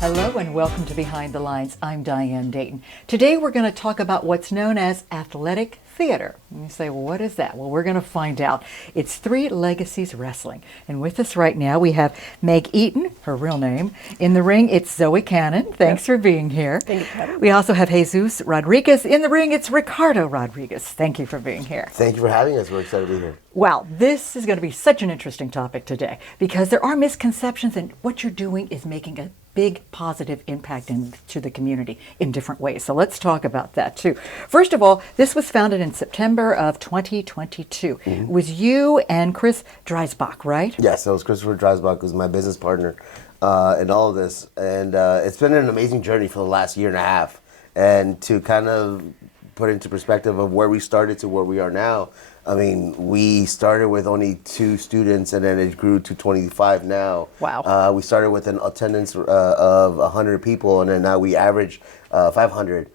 Hello and welcome to Behind the Lines. I'm Diane Dayton. Today we're going to talk about what's known as athletic theater. And you say, well, what is that? Well, we're going to find out. It's Three Legacies Wrestling. And with us right now we have Meg Eaton, her real name. In the ring, it's Zoe Cannon. Thanks for being here. Thank you for having me. We also have Jesus Rodriguez. In the ring, it's Ricardo Rodriguez. Thank you for being here. Thank you for having us. We're excited to be here. Well, this is going to be such an interesting topic today because there are misconceptions, and what you're doing is making a big positive impact into the community in different ways. So let's talk about that too. First of all, this was founded in September of 2022. It was you and Chris Dreisbach, right? Yes, it was Christopher Dreisbach, who's my business partner in all of this. And it's been an amazing journey for the last year and a half. And to kind of put into perspective of where we started to where we are now, I mean, we started with only 2 students, and then it grew to 25 now. Wow. We started with an attendance of 100 people, and then now we average 500.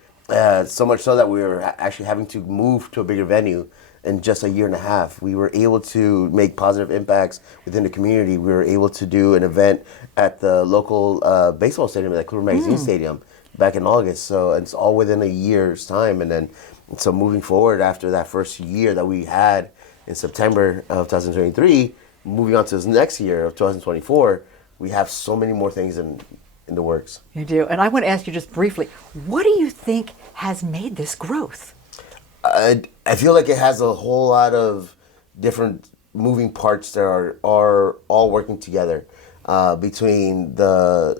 So much so that we were actually having to move to a bigger venue in just a year and a half. We were able to make positive impacts within the community. We were able to do an event at the local baseball stadium, at Cleveland Magazine Stadium, back in August. So it's all within a year's time, and then so moving forward after that first year that we had in September of 2023, moving on to this next year of 2024, we have so many more things in the works. You do. And I want to ask you just briefly, what do you think has made this growth? I feel like it has a whole lot of different moving parts that are all working together between the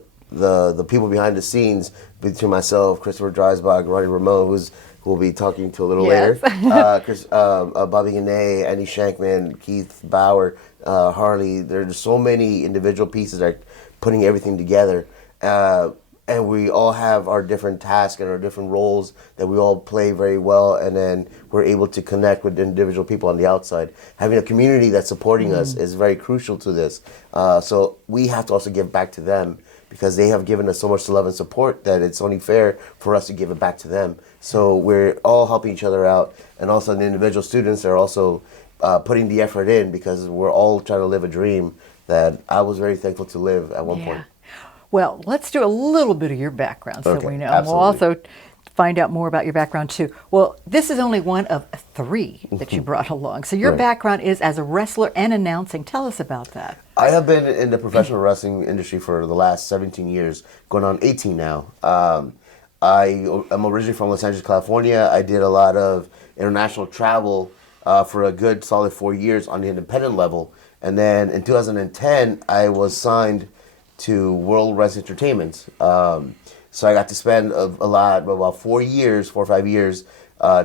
people behind the scenes, between myself, Christopher Dreisbach, Ronnie Ramon, who we'll be talking to a little later. Bobby Gannay, Andy Shankman, Keith Bauer, Harley. There's so many individual pieces that are putting everything together. And we all have our different tasks and our different roles that we all play very well. And then we're able to connect with individual people on the outside. Having a community that's supporting us is very crucial to this. So we have to also give back to them, because they have given us so much love and support that it's only fair for us to give it back to them. So we're all helping each other out, and also the individual students are also putting the effort in, because we're all trying to live a dream that I was very thankful to live at one point. Well, let's do a little bit of your background so we know. Absolutely. We'll also find out more about your background too. Well, this is only one of 3 that you brought along. So your background is as a wrestler and announcing. Tell us about that. I have been in the professional wrestling industry for the last 17 years, going on 18 now. I'm originally from Los Angeles, California. I did a lot of international travel for a good solid 4 years on the independent level. And then in 2010, I was signed to World Wrestling Entertainment. So I got to spend about 4 or 5 years,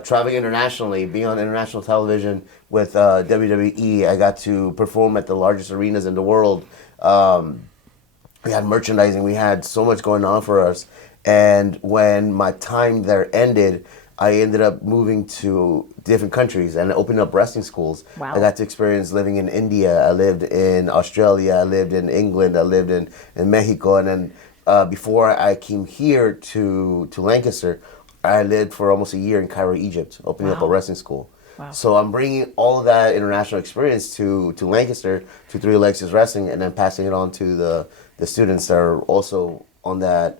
traveling internationally, being on international television with WWE. I got to perform at the largest arenas in the world. We had merchandising. We had so much going on for us. And when my time there ended, I ended up moving to different countries and opening up wrestling schools. Wow. I got to experience living in India. I lived in Australia. I lived in England. I lived in Mexico. And then before I came here to Lancaster, I lived for almost a year in Cairo, Egypt, opening up a wrestling school. Wow. So I'm bringing all of that international experience to Lancaster, to Three Legacies Wrestling, and then passing it on to the students that are also on that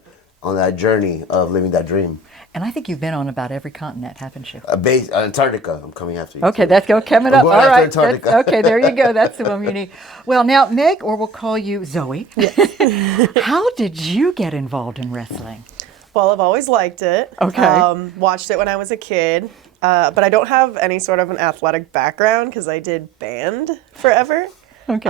journey of living that dream. And I think you've been on about every continent, haven't you? Antarctica, I'm coming after you. Okay, that's coming up. I'm going All after right. Antarctica. Okay, there you go. That's the one you need. Well, now, Meg, or we'll call you Zoe. Yes. How did you get involved in wrestling? Well, I've always liked it. Okay. Watched it when I was a kid, but I don't have any sort of an athletic background because I did band forever. Okay.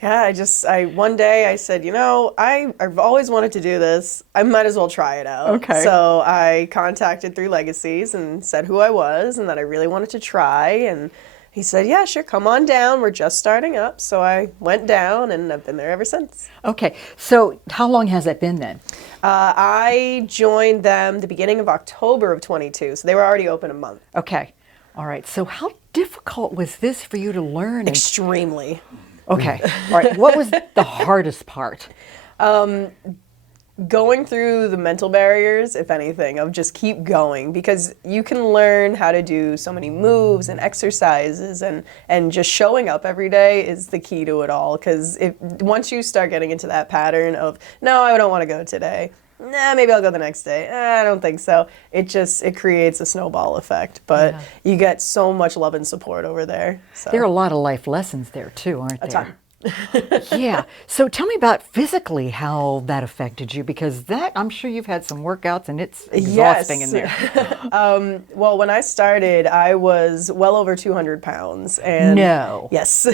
I one day I said, I've always wanted to do this. I might as well try it out. Okay. So I contacted Three Legacies and said who I was and that I really wanted to try. And he said, yeah, sure, come on down. We're just starting up. So I went down and I've been there ever since. Okay. So how long has that been then? I joined them the beginning of October of 22. So they were already open a month. Okay. All right. So how difficult was this for you to learn? Extremely. Okay. All right. What was the hardest part? going through the mental barriers, if anything, of just keep going, because you can learn how to do so many moves and exercises, and just showing up every day is the key to it all. Because once you start getting into that pattern of, no, I don't want to go today, nah, maybe I'll go the next day, I don't think so, it creates a snowball effect. But you get so much love and support over there. So. There are a lot of life lessons there too, aren't there? A ton. Yeah. So tell me about physically how that affected you, because that, I'm sure you've had some workouts and it's exhausting in there. Well, when I started, I was well over 200 pounds. And No. Yes.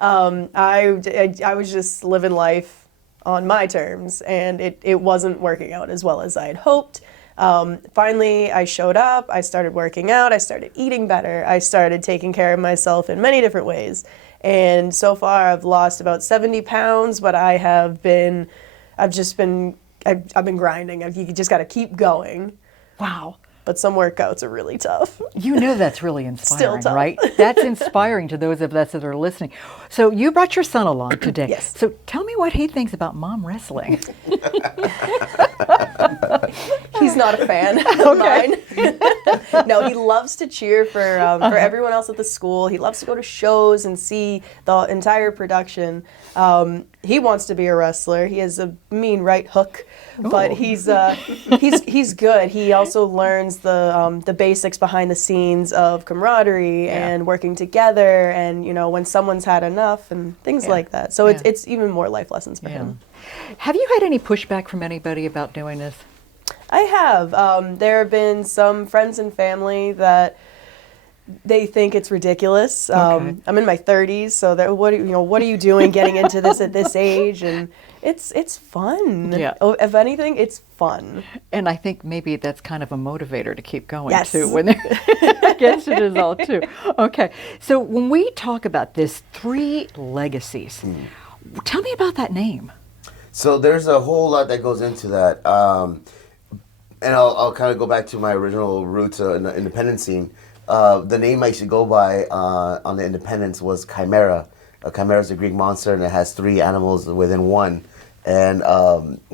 I was just living life on my terms, and it wasn't working out as well as I had hoped. Finally, I showed up, I started working out, I started eating better, I started taking care of myself in many different ways. And so far, I've lost about 70 pounds, but I've been grinding. You just got to keep going. Wow. But some workouts are really tough. You know that's really inspiring, tough. right? That's inspiring to those of us that are listening. So you brought your son along today. Yes. So tell me what he thinks about mom wrestling. He's not a fan of mine. No, he loves to cheer for everyone else at the school. He loves to go to shows and see the entire production. He wants to be a wrestler. He has a mean right hook, but he's good. He also learns the basics behind the scenes of camaraderie and working together, and when someone's had enough and things like that. So it's even more life lessons for him. Have you had any pushback from anybody about doing this? I have. There have been some friends and family that they think it's ridiculous. I'm in my 30s, so what are you doing getting into this at this age? And it's fun. Yeah. If anything, it's fun. And I think maybe that's kind of a motivator to keep going Yes. too when they're against it as all too. Okay. So when we talk about this Three Legacies, tell me about that name. So there's a whole lot that goes into that. And I'll kind of go back to my original roots in the independent scene. The name I used to go by on the independence was Chimera. A chimera is a Greek monster, and it has three animals within one. And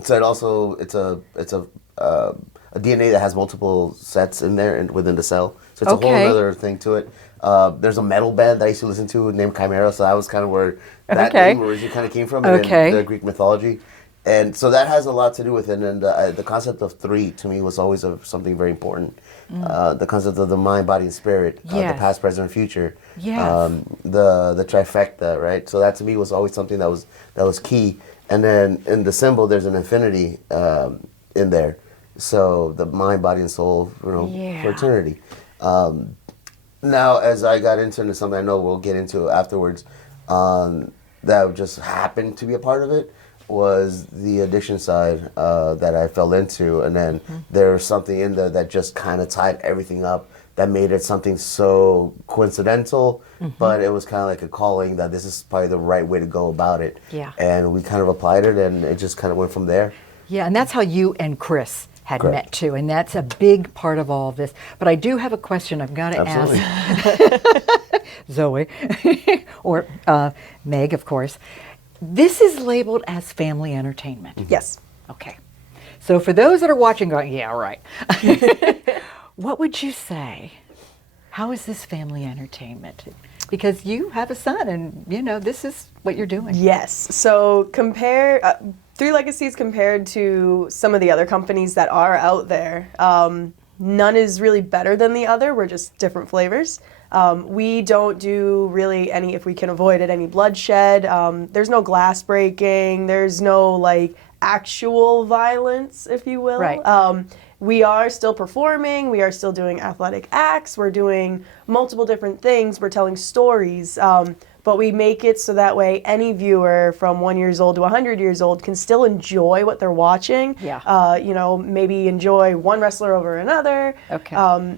so it's a DNA that has multiple sets in there and within the cell. So it's a whole other thing to it. There's a metal band that I used to listen to named Chimera, so that was kind of where that name originally kind of came from in the Greek mythology. And so that has a lot to do with it. And the concept of three, to me, was always something very important. The concept of the mind, body, and spirit, the past, present, and future. Yes. The trifecta, right? So that to me was always something that was key. And then in the symbol, there's an infinity in there. So the mind, body, and soul, for eternity. Now, as I got into something I know we'll get into afterwards, that just happened to be a part of it, was the addiction side that I fell into. And then there was something in there that just kind of tied everything up, that made it something so coincidental, but it was kind of like a calling that this is probably the right way to go about it. Yeah. And we kind of applied it, and it just kind of went from there. Yeah, and that's how you and Chris had met too, and that's a big part of all of this. But I do have a question I've got to ask Zoe, or Meg, of course. This is labeled as family entertainment. Yes. Okay. So for those that are watching going, yeah, right. What would you say? How is this family entertainment? Because you have a son and, this is what you're doing. Yes. So compare Three Legacies compared to some of the other companies that are out there. None is really better than the other. We're just different flavors. We don't do really any, if we can avoid it, any bloodshed. There's no glass breaking. There's no actual violence, if you will. Right. We are still performing. We are still doing athletic acts. We're doing multiple different things. We're telling stories. But we make it so that way any viewer from 1 year old to 100 years old can still enjoy what they're watching. Yeah. Maybe enjoy one wrestler over another. Okay.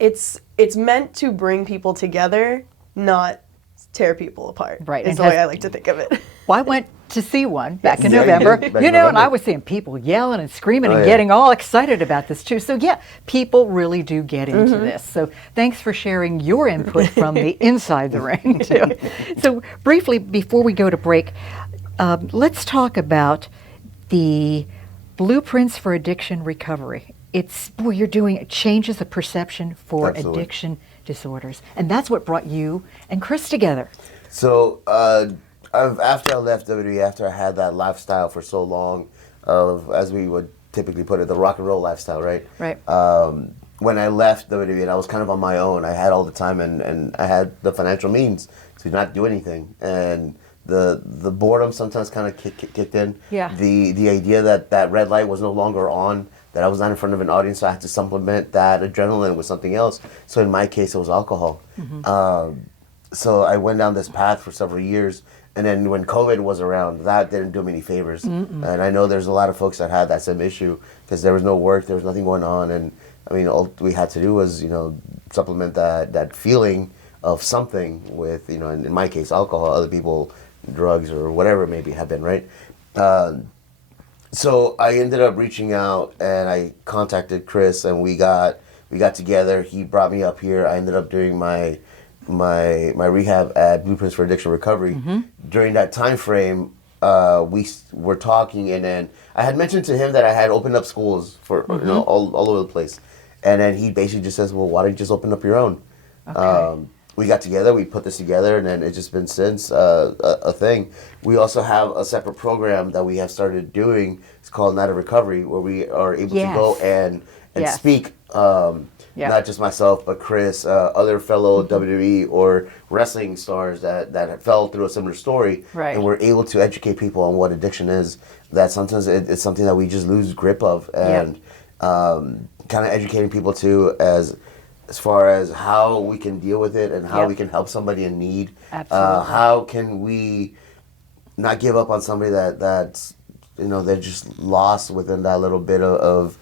It's meant to bring people together, not tear people apart. Right. Is the way I like to think of it. Well, I went to see one back in Yeah, November, back in and November. I was seeing people yelling and screaming and getting all excited about this too. So yeah, people really do get into this. So thanks for sharing your input from the inside the ring too. So briefly, before we go to break, let's talk about the Blueprints for Addiction Recovery. It's, boy, you're doing changes of perception for Absolutely. addiction disorders. And that's what brought you and Chris together. So after I left WWE, after I had that lifestyle for so long of, as we would typically put it, the rock and roll lifestyle, right? Right. When I left WWE and I was kind of on my own, I had all the time and I had the financial means to not do anything. And the boredom sometimes kind of kicked in. Yeah. The idea that that red light was no longer on, that I was not in front of an audience, so I had to supplement that adrenaline with something else. So in my case, it was alcohol. So I went down this path for several years. And then when COVID was around, that didn't do me any favors. And I know there's a lot of folks that had that same issue because there was no work, there was nothing going on. And I mean, all we had to do was, supplement that feeling of something with, in my case, alcohol, other people, drugs or whatever it maybe have been, right? So I ended up reaching out and I contacted Chris and we got together. He brought me up here. I ended up doing my rehab at Blueprints for Addiction Recovery. During that time frame, we were talking, and then I had mentioned to him that I had opened up schools for all over the place, and then he basically just says, "Well, why don't you just open up your own?" Okay. We got together, we put this together, and then it's just been since a thing. We also have a separate program that we have started doing. It's called Night of Recovery, where we are able to go and Yes. speak. Yeah. Not just myself, but Chris, other fellow WWE or wrestling stars that fell through a similar story, Right. and we're able to educate people on what addiction is. That sometimes it's something that we just lose grip of, and kind of educating people too as far as how we can deal with it and how we can help somebody in need. Absolutely. How can we not give up on somebody that's they're just lost within that little bit of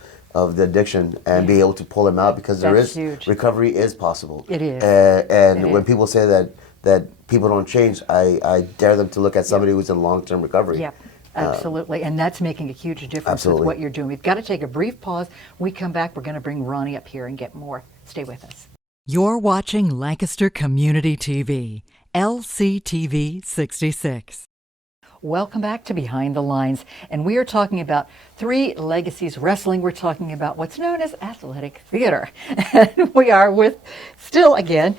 the addiction and be able to pull them out, because That's huge. recovery is possible. It is. And It when is. people say that people don't change, I dare them to look at somebody who's in long-term recovery. Yep, absolutely. And that's making a huge difference Absolutely. with what you're doing. We've got to take a brief pause. When we come back, we're going to bring Ronnie up here and get more. Stay with us. You're watching Lancaster Community TV, LCTV 66. Welcome back to Behind the Lines, and we are talking about Three Legacies Wrestling. We're talking about what's known as athletic theater. And we are with, still again,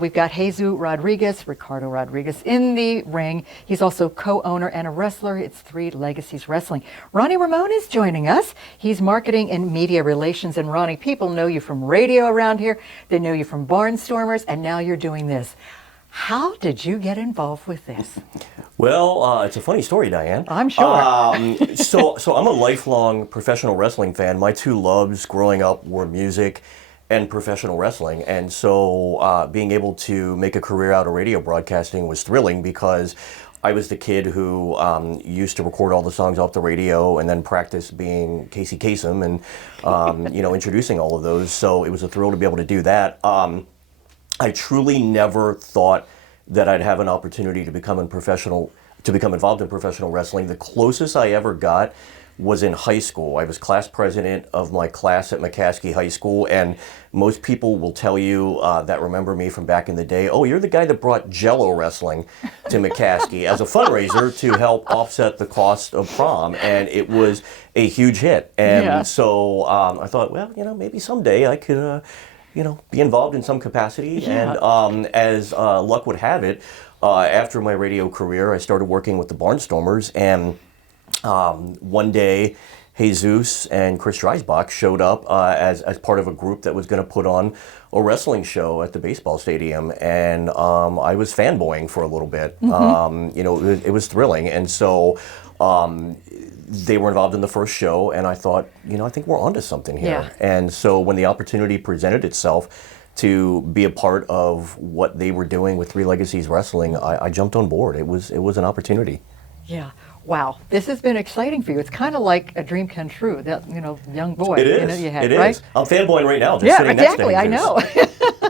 we've got Jesus Rodriguez, Ricardo Rodriguez in the ring. He's also co-owner and a wrestler. It's Three Legacies Wrestling. Ronnie Ramon is joining us. He's marketing and media relations. And Ronnie, people know you from radio around here. They know you from Barnstormers, and now you're doing this. How did you get involved with this? Well, it's a funny story, Diane. I'm sure. So I'm a lifelong professional wrestling fan. My two loves growing up were music and professional wrestling. And so being able to make a career out of radio broadcasting was thrilling, because I was the kid who used to record all the songs off the radio and then practice being Casey Kasem and, introducing all of those. So it was a thrill to be able to do that. I truly never thought that I'd have an opportunity to become involved in professional wrestling. The closest I ever got was in high school. I was class president of my class at McCaskey High School, and most people will tell you that remember me from back in the day, "Oh, you're the guy that brought Jello wrestling to McCaskey" as a fundraiser to help offset the cost of prom, and it was a huge hit. And so I thought, well, maybe someday I could be involved in some capacity. Yeah. And as luck would have it, after my radio career, I started working with the Barnstormers, and one day Jesus and Chris Dreisbach showed up as part of a group that was going to put on a wrestling show at the baseball stadium, and I was fanboying for a little bit. It was thrilling, and so they were involved in the first show, and I thought, I think we're onto something here. Yeah. And so when the opportunity presented itself to be a part of what they were doing with Three Legacies Wrestling, I jumped on board. It was an opportunity. Yeah. Wow. This has been exciting for you. It's kind of like a dream come true. That young boy. It is. You had, it right? is. I'm fanboying right now, just sitting next to exactly. him. I know.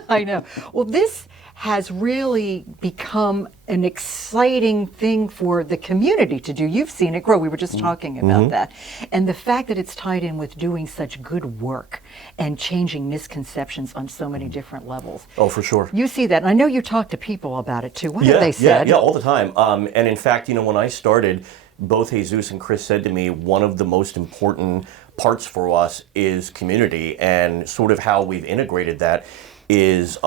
I know. Well, this has really become an exciting thing for the community to do. You've seen it grow. We were just talking about that. And the fact that it's tied in with doing such good work and changing misconceptions on so many different levels. Oh, for sure. You see that. And I know you talk to people about it too. What have they said? Yeah, all the time. And in fact, when I started, both Jesus and Chris said to me, one of the most important parts for us is community, and sort of how we've integrated that is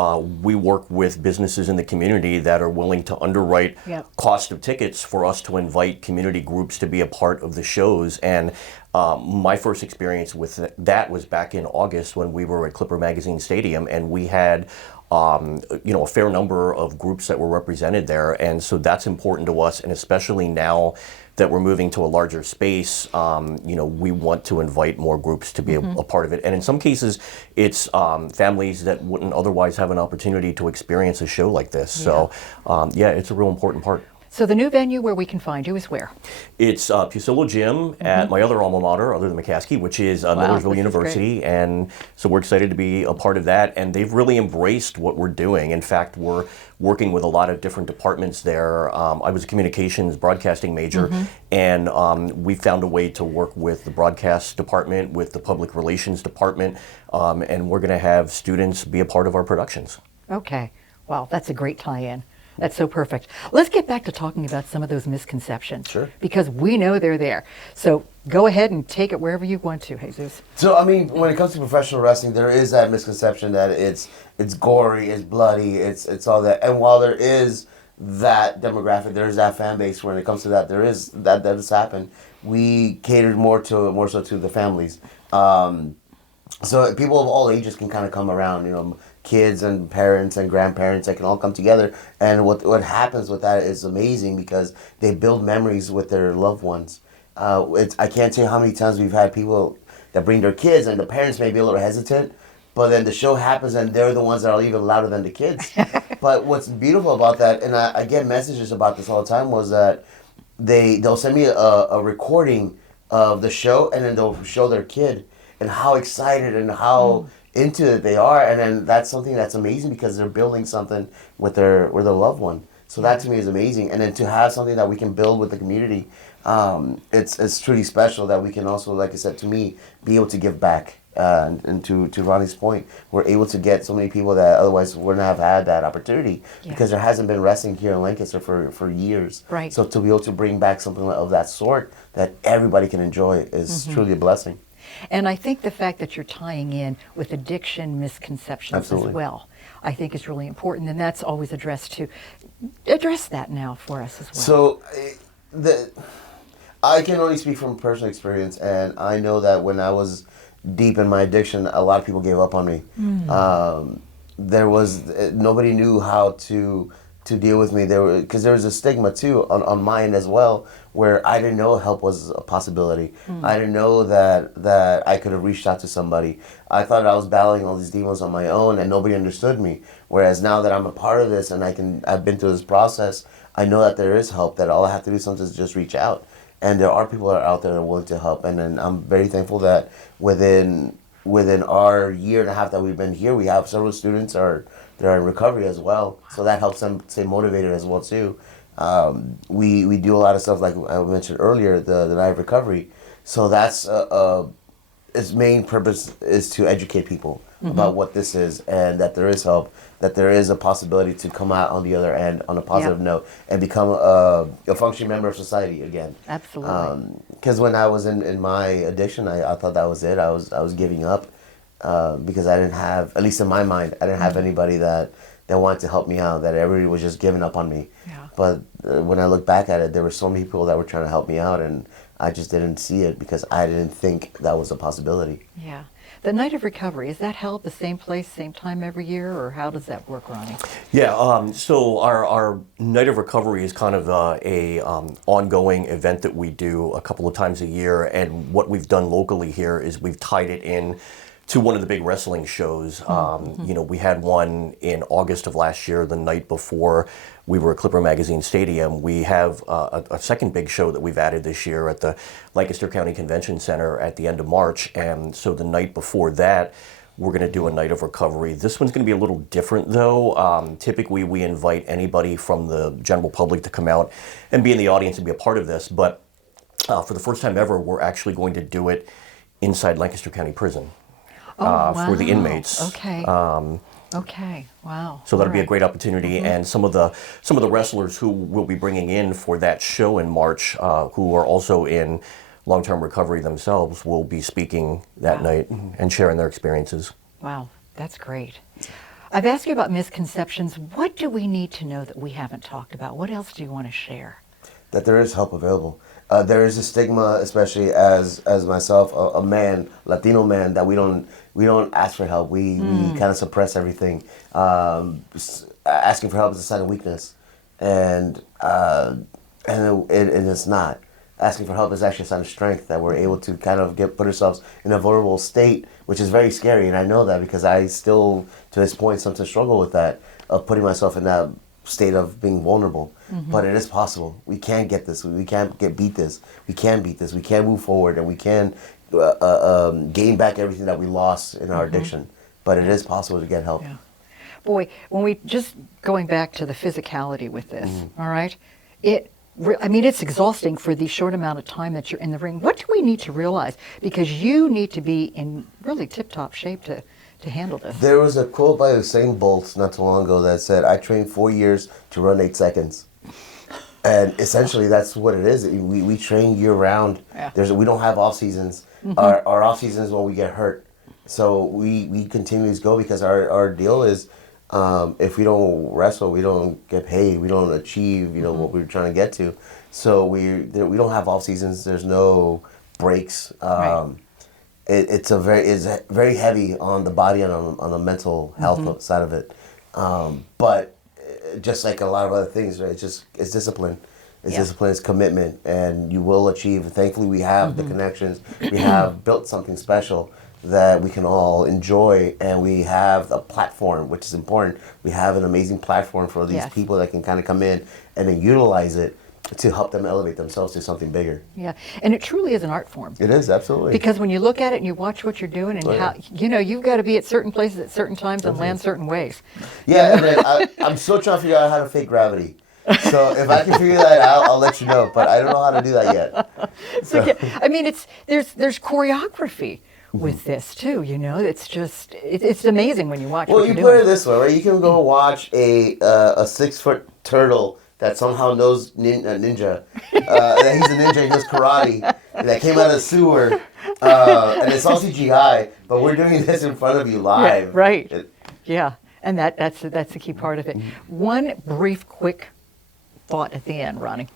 we work with businesses in the community that are willing to underwrite cost of tickets for us to invite community groups to be a part of the shows. And my first experience with that was back in August when we were at Clipper Magazine Stadium, and we had a fair number of groups that were represented there. And so that's important to us, and especially now that we're moving to a larger space, we want to invite more groups to be a part of it. And in some cases, it's families that wouldn't otherwise have an opportunity to experience a show like this. So, it's a real important part. So the new venue where we can find you is where? It's Pusilla Gym at my other alma mater, other than McCaskey, which is Millersville University. And so we're excited to be a part of that. And they've really embraced what we're doing. In fact, we're working with a lot of different departments there. I was a communications broadcasting major, and we found a way to work with the broadcast department, with the public relations department, and we're going to have students be a part of our productions. Okay. Wow, that's a great tie-in. That's so perfect. Let's get back to talking about some of those misconceptions. Sure. Because we know they're there. So go ahead and take it wherever you want to, Jesus. So, I mean, when it comes to professional wrestling, there is that misconception that it's gory, it's bloody, it's all that. And while there is that demographic, there is that fan base when it comes to that, that does happen. We catered more so to the families. So people of all ages can kind of come around, kids and parents and grandparents, they can all come together. And what happens with that is amazing because they build memories with their loved ones. I can't tell you how many times we've had people that bring their kids and the parents may be a little hesitant, but then the show happens and they're the ones that are even louder than the kids. But what's beautiful about that, and I get messages about this all the time, was that they'll send me a recording of the show and then they'll show their kid and how excited and how into it they are, and then that's something that's amazing because they're building something with their loved one. So that to me is amazing, and then to have something that we can build with the community, it's truly special that we can also, like I said, to me, be able to give back. And to Ronnie's point, we're able to get so many people that otherwise wouldn't have had that opportunity because there hasn't been wrestling here in Lancaster for years. Right. So to be able to bring back something of that sort that everybody can enjoy is truly a blessing. And I think the fact that you're tying in with addiction misconceptions as well, I think is really important. And that's always addressed to address that now for us as well. So I can only speak from personal experience, and I know that when I was deep in my addiction, a lot of people gave up on me. Nobody knew how to deal with me. Because there was a stigma too on my end as well, where I didn't know help was a possibility. I didn't know that I could have reached out to somebody. I thought I was battling all these demons on my own and nobody understood me. Whereas now that I'm a part of this and I've been through this process, I know that there is help, that all I have to do sometimes is just reach out. And there are people that are out there that are willing to help. And then I'm very thankful that within our year and a half that we've been here, we have several students they're in recovery as well. So that helps them stay motivated as well too. We do a lot of stuff like I mentioned earlier, the night of recovery. So that's its main purpose is to educate people about what this is and that there is help, that there is a possibility to come out on the other end on a positive note and become a functioning member of society again. Absolutely. Because when I was in my addiction, I thought that was it. I was giving up because I didn't have, at least in my mind, I didn't have anybody that wanted to help me out, that everybody was just giving up on me. Yeah. But when I look back at it, there were so many people that were trying to help me out, and I just didn't see it because I didn't think that was a possibility. Yeah. The night of recovery, is that held the same place, same time every year, or how does that work, Ronnie? Yeah, so our night of recovery is kind of a ongoing event that we do a couple of times a year, and what we've done locally here is we've tied it in to one of the big wrestling shows. We had one in August of last year, the night before we were at Clipper Magazine Stadium. We have a second big show that we've added this year at the Lancaster County Convention Center at the end of March. And so the night before that, we're going to do a night of recovery. This one's going to be a little different though. Typically we invite anybody from the general public to come out and be in the audience and be a part of this. But for the first time ever, we're actually going to do it inside Lancaster County Prison. For the inmates. Okay. Okay. Wow. So that'll All be a right. great opportunity, and some of the wrestlers who we'll be bringing in for that show in March, who are also in long-term recovery themselves, will be speaking that night and sharing their experiences. Wow. That's great. I've asked you about misconceptions. What do we need to know that we haven't talked about? What else do you want to share? That there is help available. There is a stigma, especially as myself, a man, Latino man, that we don't ask for help. We kind of suppress everything. Asking for help is a sign of weakness, and it's not. Asking for help is actually a sign of strength, that we're able to kind of put ourselves in a vulnerable state, which is very scary. And I know that because I still, to this point, sometimes struggle with that, of putting myself in that state of being vulnerable. But it is possible. We can get this. We can beat this. We can beat this. We can move forward, and we can gain back everything that we lost in our addiction. But it is possible to get help. Yeah. Boy, when we just going back to the physicality with this, all right, I mean, it's exhausting for the short amount of time that you're in the ring. What do we need to realize? Because you need to be in really tip-top shape to handle this. There was a quote by Usain Bolt not too long ago that said, "I trained 4 years to run 8 seconds." And essentially, that's what it is. We train year round. Yeah. We don't have off seasons. Our off season is when we get hurt. So we continue to go, because our deal is, if we don't wrestle, we don't get paid. We don't achieve, what we're trying to get to. So we don't have off seasons. There's no breaks. Right. It's very heavy on the body and on the mental health side of it. But just like a lot of other things, right? It's discipline. It's discipline, it's commitment, and you will achieve. Thankfully, we have the connections. We have built something special that we can all enjoy, and we have a platform, which is important. We have an amazing platform for these people that can kind of come in and then utilize it to help them elevate themselves to something bigger. Yeah, and it truly is an art form. It is, absolutely. Because when you look at it and you watch what you're doing and how, you've got to be at certain places at certain times and land certain ways. Yeah, and then I'm still trying to figure out how to fake gravity. So if I can figure that out, I'll let you know. But I don't know how to do that yet. So, I mean, there's choreography with this too. It's just it's amazing when you watch. Well, what you you're put doing. it this way, right? You can go watch a 6-foot turtle that somehow knows ninja. That he's a ninja, he knows karate. That came out of the sewer, and it's all CGI. But we're doing this in front of you live. Yeah, right. Yeah, and that's the key part of it. One brief, quick thought at the end, Ronnie.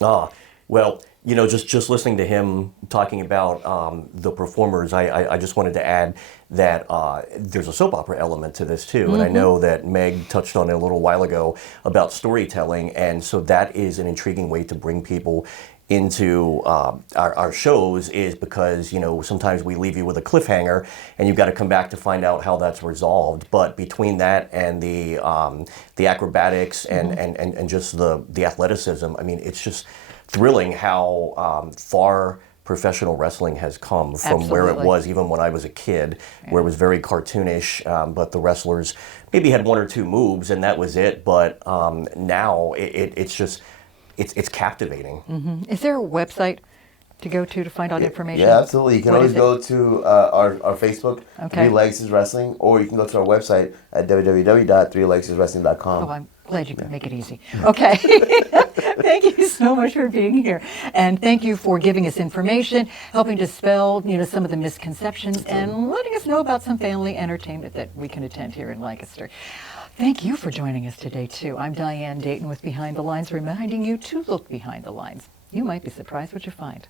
Well, just listening to him talking about the performers, I just wanted to add that there's a soap opera element to this too. And I know that Meg touched on it a little while ago about storytelling. And so that is an intriguing way to bring people into our shows, is because, sometimes we leave you with a cliffhanger and you've got to come back to find out how that's resolved. But between that and the acrobatics and just the athleticism, I mean, it's just thrilling how far professional wrestling has come from where it was even when I was a kid, where it was very cartoonish, but the wrestlers maybe had 1 or 2 moves and that was it. But now it's just, it's captivating. Is there a website to go to find out information? Yeah, absolutely. You can always go to our Facebook, Okay. 3 Legacies Wrestling, or you can go to our website at www.3legacieswrestling.com. Oh, I'm glad you could make it easy. Okay. Thank you so much for being here. And thank you for giving us information, helping dispel, some of the misconceptions, and letting us know about some family entertainment that we can attend here in Lancaster. Thank you for joining us today, too. I'm Diane Dayton with Behind the Lines, reminding you to look behind the lines. You might be surprised what you find.